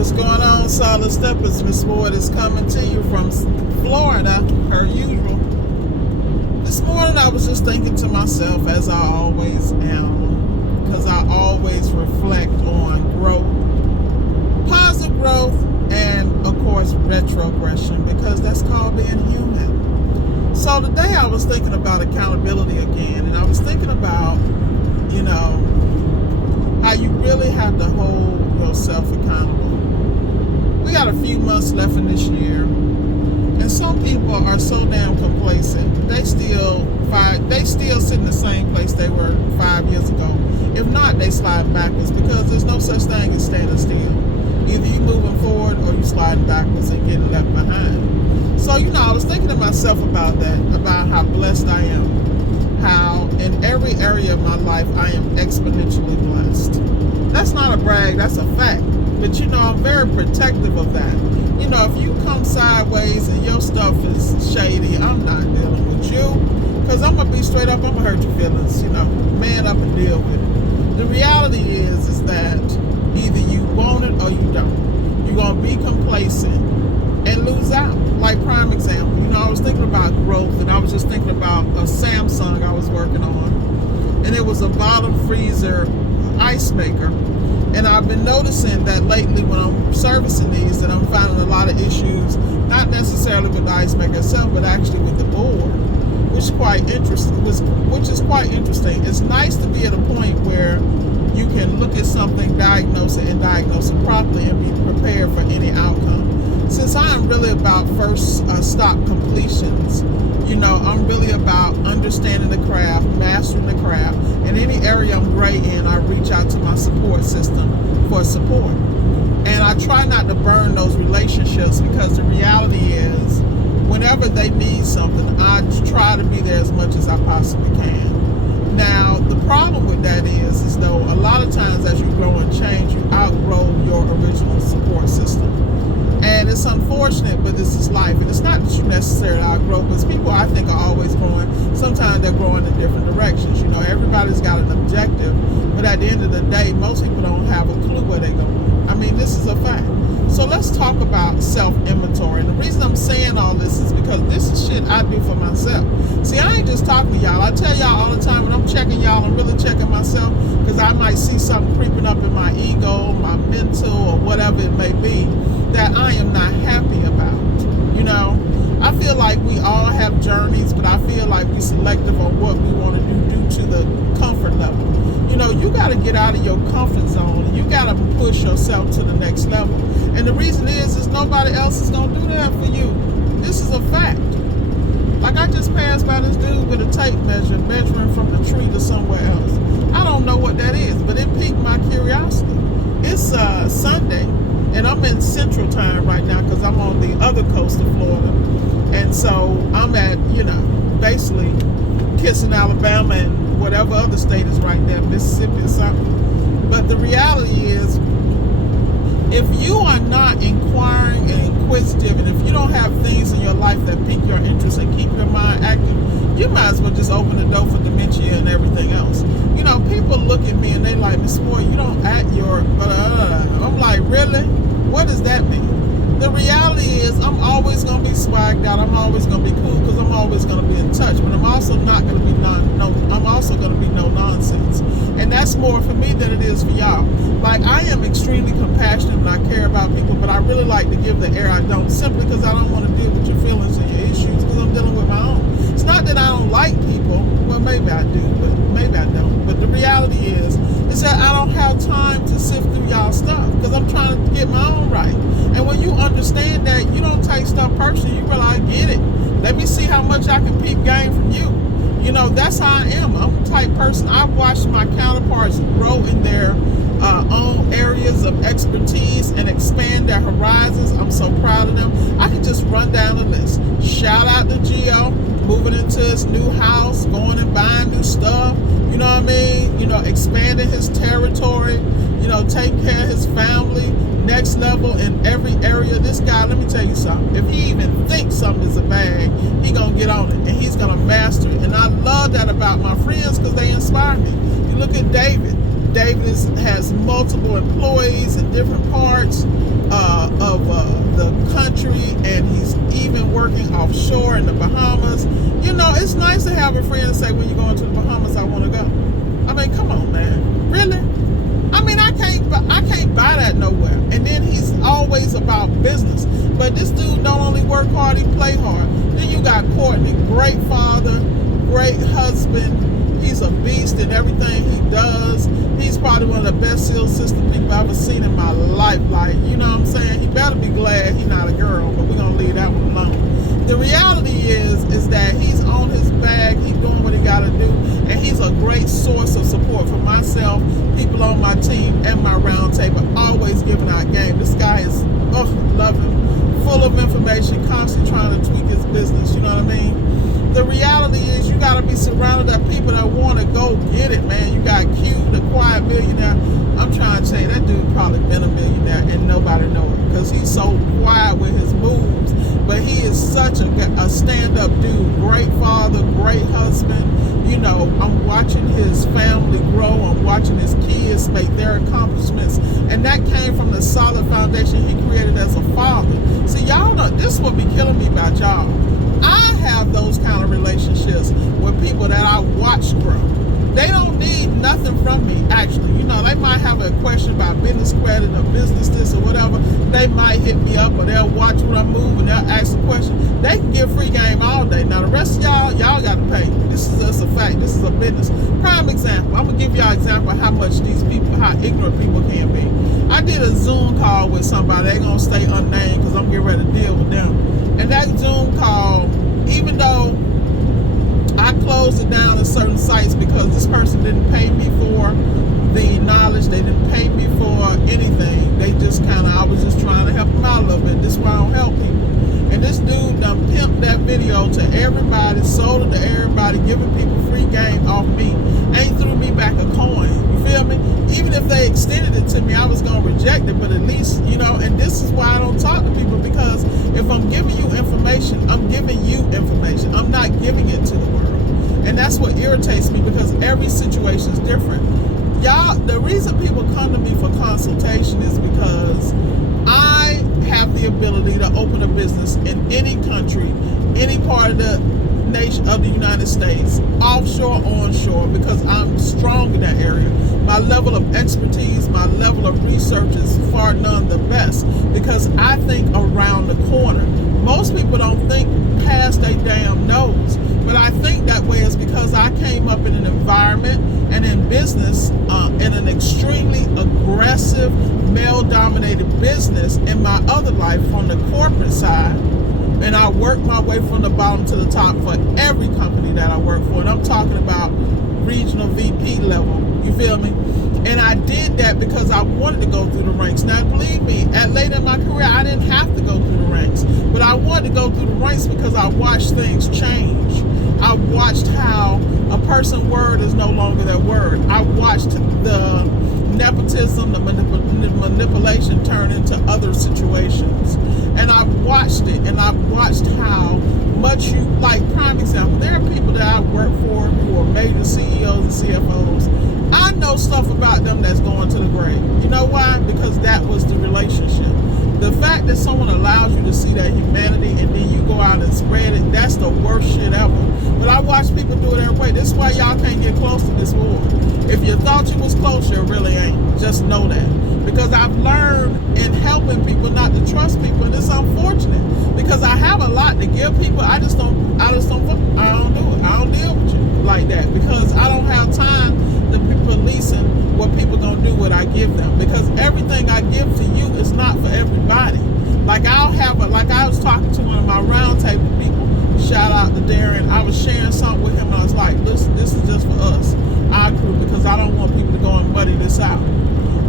What's going on, Solid Steppers? Miss Ward is coming to you from Florida, per usual. This morning I was just thinking to myself, as I always am, because I always reflect on growth, positive growth, and of course retrogression, because that's called being human. So today I was thinking about accountability again, and I was thinking about, how you really have to hold yourself accountable. We got a few months left in this year, and some people are so damn complacent. They still sit in the same place they were 5 years ago. If not, they slide backwards, because there's no such thing as standing still. Either you moving forward or you sliding backwards and getting left behind. So, I was thinking to myself about that, about how blessed I am, how in every area of my life I am exponentially blessed. That's not a brag, that's a fact. But I'm very protective of that. If you come sideways and your stuff is shady, I'm not dealing with you, because I'm gonna be straight up, I'm gonna hurt your feelings. Man up and deal with it. The reality is that either you want it or you don't. You're gonna be complacent and lose out. Like, prime example, I was thinking about growth, and I was just thinking about a Samsung I was working on, and it was a bottom freezer ice maker. And I've been noticing that lately when I'm servicing these, that I'm finding a lot of issues, not necessarily with the ice maker itself, but actually with the board, which is quite interesting. It's nice to be at a point where you can look at something, diagnose it properly, and be prepared for any outcome. Since I'm really about first stop completions, I'm really about understanding the craft, mastering the craft. In any area I'm gray in, I reach out to my support system for support. And I try not to burn those relationships, because the reality is, whenever they need something, I try to be there as much as I possibly can. Now, the problem with that is though, a lot of times as you grow and change, you outgrow your original support system. And it's unfortunate, but this is life. And it's not that you necessarily outgrow, because people, I think, are always growing. Sometimes they're growing in different directions. Everybody's got an objective, but at the end of the day, most people don't have a clue where they're going. I mean, this is a fact. So let's talk about self-inventory. And the reason I'm saying all this is because this is shit I do for myself. See, I ain't just talking to y'all. I tell y'all all the time, when I'm checking y'all, I'm really checking myself, because I might see something creeping up in my ego, my mental, or whatever it may be, that I am not happy about. I feel like we all have journeys, but I feel like we're selective on what we want to do due to the comfort level. You got to get out of your comfort zone, and you got to push yourself to the next level. And the reason is nobody else is going to do that for you. This is a fact. Like, I just passed by this dude with a tape measure, measuring from the tree to somewhere else. I don't know what that is, but it piqued my curiosity. It's Sunday, and I'm in Central Time right now, because I'm on the other coast of Florida. And so I'm at, basically kissing Alabama and whatever other state is right there, Mississippi or something. But the reality is, if you are not inquiring and inquisitive, and if you don't have things in your life that pique your interest and keep your mind active, you might as well just open the door for dementia and everything else. People look at me and they like, Miss Moore, you don't act your... I'm like, really? What does that mean? The reality is, I'm always going to be swagged out. I'm always going to be cool, because I'm always going to be in touch. But I'm also not going to be I'm also going to be no nonsense. And that's more for me than it is for y'all. Like, I am extremely compassionate and I care about people, but I really like to give the air I don't, simply because I don't want to deal with your feelings and your issues, because I'm dealing with my own. It's not that I don't like people. Well, maybe I do, but maybe I don't. But the reality is that I don't have time to sift through y'all stuff, because I'm trying to get my own right. And when you understand that, you don't take stuff personally. You realize, I get it. Let me see how much I can peep game from you. That's how I am. I'm the type person. I've watched my counterparts grow in their own areas of expertise and expand their horizons. I'm so proud of them. I can just run down the list. Shout out to Gio, moving into his new house, going and buying new stuff. You know what I mean? Expanding his territory, taking care of his family, next level in every area. This guy, let me tell you something. If he even thinks something is a bag, he gonna get on it, and he's gonna master it. And I love that about my friends, because they inspire me. You look at David. David has multiple employees in different parts of the country, and he's even working offshore in the Bahamas. You know, it's nice to have a friend and say, when you're going to the Bahamas, I want to go. I mean, come on, man. Really? I mean, I can't buy that nowhere. And then he's always about business. But this dude don't only work hard, he play hard. Then you got Courtney, great father, great husband. He's a beast in everything he does. He's probably one of the best seal system people I've ever seen in my life. Like, you know what I'm saying? He better be glad he's not a girl, but we're going to leave that one alone. The reality is that he's on his bag, he's doing what he got to do, and he's a great source of support for myself, people on my team, and my round table, always giving out game. This guy is, love him, full of information, constantly trying to tweak his business, you know what I mean? The reality is you got to be surrounded by people that want to go get it, man. You got Q, the quiet millionaire. I'm trying to tell you, that dude probably been a millionaire and nobody know it because he's so quiet with his moves. But he is such a stand-up dude. Great father, great husband. You know, I'm watching his family grow. I'm watching his kids make their accomplishments. And that came from the solid foundation he created as a father. See, y'all know, this will be killing me about y'all. I have those kind of relationships with people that I watch grow. They don't need nothing from me, actually. You know, they might have a question about business credit or business this or whatever. They might hit me up or they'll watch what I'm moving. They'll ask a question. They can give free game all day. Now, the rest of y'all got to pay. This is just a fact. This is a business. Prime example. I'm going to give y'all an example of how much these people, how ignorant people can be. I did a Zoom call with somebody. They're going to stay unnamed because I'm getting ready to deal with them. And that Zoom call, even though I closed it down at certain sites because this person didn't pay me for the knowledge, they didn't pay me for anything. They just I was just trying to help them out a little bit. This is why I don't help people. And this dude done pimped that video to everybody, sold it to everybody, giving people free game off me. Ain't threw me back a coin. You feel me? Even if they extended it to me, I was going to reject it, but at least, you know, and this is why I don't talk to people, because if I'm giving you information, I'm giving you information. I'm not giving it to the world. And that's what irritates me, because every situation is different. Y'all, the reason people come to me for consultation is because I have the ability to open a business in any country, any part of the nation of the United States, offshore, onshore, because I'm strong in that area. My level of expertise, my level of research is far none the best, because I think around the corner. Most people don't think past their damn nose, but I think that way is because I came up in an environment and in business in an extremely aggressive, male-dominated business in my other life from the corporate side. And I worked my way from the bottom to the top for every company that I work for. And I'm talking about regional VP level. You feel me? And I did that because I wanted to go through the ranks. Now, believe me, at late in my career, I didn't have to go through the ranks. But I wanted to go through the ranks because I watched things change. I watched how a person's word is no longer their word. I watched the nepotism, the manipulation turn into other situations. And I watched it, and I watched how much you, like, prime example, there are people that I work for who are major CEOs and CFOs. I know stuff about them that's going to the grave. You know why? Because that was the relationship. The fact that someone allows you to see that humanity and then you go out and spread it, that's the worst shit ever. But I watch people do it every way. This is why y'all can't get close to this war. If you thought you was close, you really ain't. Just know that. Because I've learned in helping people not to trust people, and it's unfortunate. Because I have a lot to give people. I don't do it. I don't deal with you like that. Because I don't have time to be policing what people gonna do what I give them. Because everything I give to you is not for everybody. Like I was talking to one of my roundtable people. Shout out to Darren. I was sharing something with him, and I was like, listen, this is just for us, our crew, because I don't want people to go and muddy this out.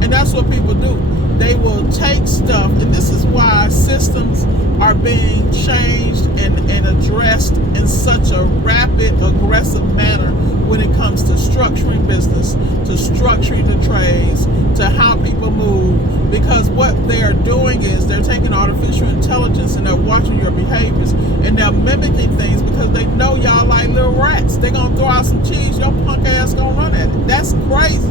And that's what people do. They will take stuff, and this is why systems are being changed and addressed in such a rapid, aggressive manner when it comes to structuring business, to structuring the trades, to how people move. Because what they're doing is they're taking artificial intelligence and they're watching your behaviors and they're mimicking things because they know y'all like little rats. They're going to throw out some cheese, your punk ass going to run at it. That's crazy.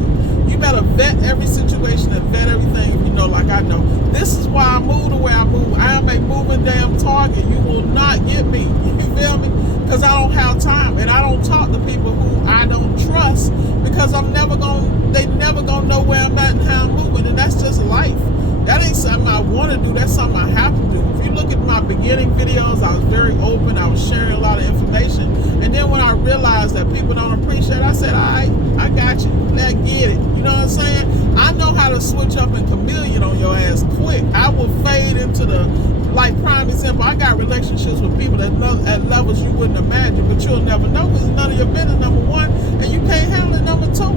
You better vet every situation and vet everything if you know like I know. This is why I move the way I move. I am a moving damn target. You will not get me. You feel me? Because I don't have time, and I don't talk to people who I don't trust, because they never gonna know where I'm at and how I'm moving, and that's just life. That ain't something I want to do. That's something I have to do. If you look at my beginning videos, I was very open. I was sharing a lot of information. And then when I realized that people don't appreciate it, I said, all right, I got you. Let's get it. You know what I'm saying? I know how to switch up and chameleon on your ass quick. I will fade into the, like, prime example, I got relationships with people that at levels you wouldn't imagine, but you'll never know because it's none of your business, number one, and you can't handle it, number two.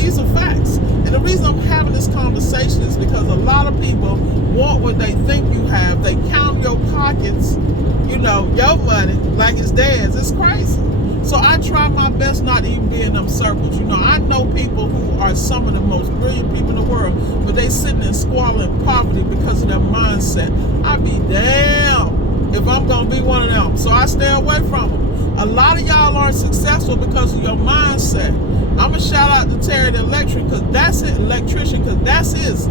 These are facts. And the reason I'm having this conversation is because a lot of people want what they think you have. They count your pockets, you know, your money, like it's theirs. It's crazy. So I try my best not to even be in them circles. You know, I know people who are some of the most brilliant people in the world, but they sitting in squalor and poverty because of their mindset. I'd be damned if I'm going to be one of them. So I stay away from them. A lot of y'all aren't successful because of your mindset. I'm going to shout out to Terry the electrician, because that's his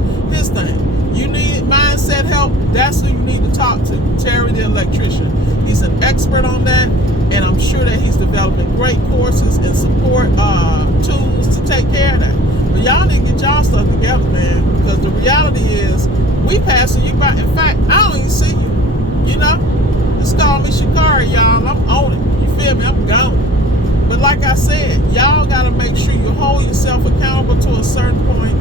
thing. You need mindset help, that's who you need to talk to, Terry the electrician. He's an expert on that, and I'm sure that he's developing great courses and support tools to take care of that. But y'all need to get y'all stuff together, man, because the reality is we passing you by. In fact, I don't even see you, you know? Just call me Shakari, y'all. I'm on it. You feel me? I'm gone. But like I said, y'all got to make sure you hold yourself accountable to a certain point,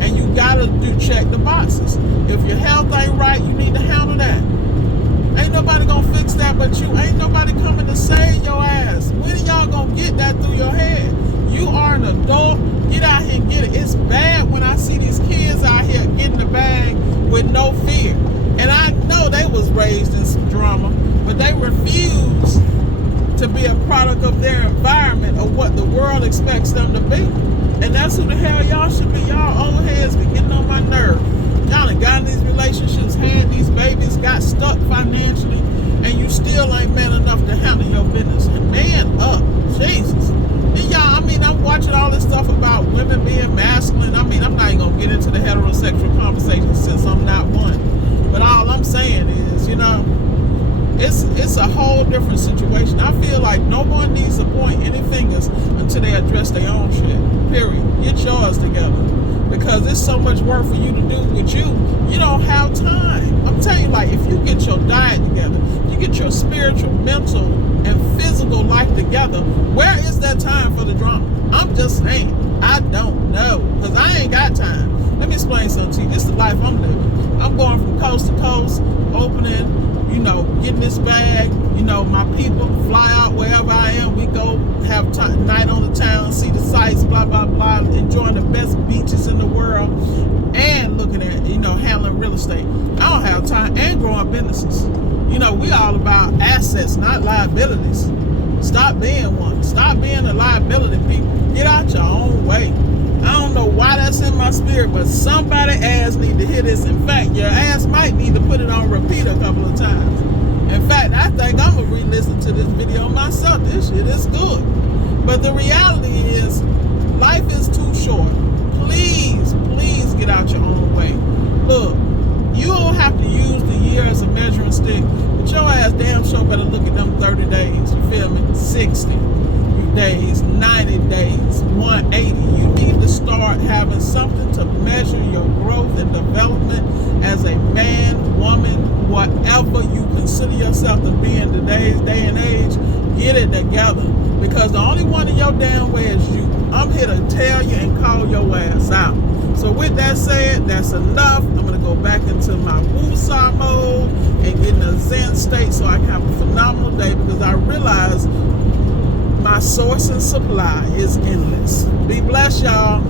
and you got to check the boxes. If your health ain't right, you need to handle that. Ain't nobody going to fix that but you. Ain't nobody coming to save your ass. When are y'all going to get that through your head? You are an adult. Get out here and get it. It's bad when I see these kids out here getting the bag with no fear. And I know they was raised in some drama, but they refuse to be a product of their environment or what the world expects them to be. And that's who the hell y'all should be. Y'all old heads be getting on my nerve. Y'all done got in these relationships, had these babies, got stuck financially, and you still ain't man enough to handle your business. And man up, Jesus. And y'all, I mean, I'm watching all this stuff about women being masculine. I mean, I'm not even gonna get into the heterosexual conversation since I'm not one. But all I'm saying is, you know, it's a whole different situation. I feel like no one needs to point any fingers until they address their own shit. Period. Get yours together. Because there's so much work for you to do with you. You don't have time. I'm telling you, like, if you get your diet together, you get your spiritual, mental, and physical life together, where is that time for the drama? I'm just saying. I don't know. Because I ain't got time. Let me explain something to you. This is the life I'm living. I'm going from coast to coast, opening, you know, getting this bag, you know, my people fly out wherever I am. We go have night on the town, see the sights, blah, blah, blah, enjoying the best beaches in the world, and looking at, you know, handling real estate. I don't have time, and growing businesses. You know, we all about assets, not liabilities. Stop being one. Stop being a liability, people. Get out your own way. I don't know why that's in my spirit, but somebody ass need to hear this. In fact, your ass might need to put it on repeat a couple of times. In fact, I think I'm going to re-listen to this video myself. This shit is good. But the reality is, life is too short. Please, please get out your own way. Look, you don't have to use the year as a measuring stick, but your ass damn sure better look at them 30 days. You feel me? 60 days, 90 days, 180. You need to start having something to measure your growth and development as a man, woman, whatever you consider yourself to be in today's day and age. Get it together, because the only one in your damn way is you. I'm here to tell you and call your ass out. So with that said, that's enough. I'm going to go back into my woosah mode and get in a zen state so I can have a phenomenal day, because I realize my source and supply is endless. Be blessed, y'all.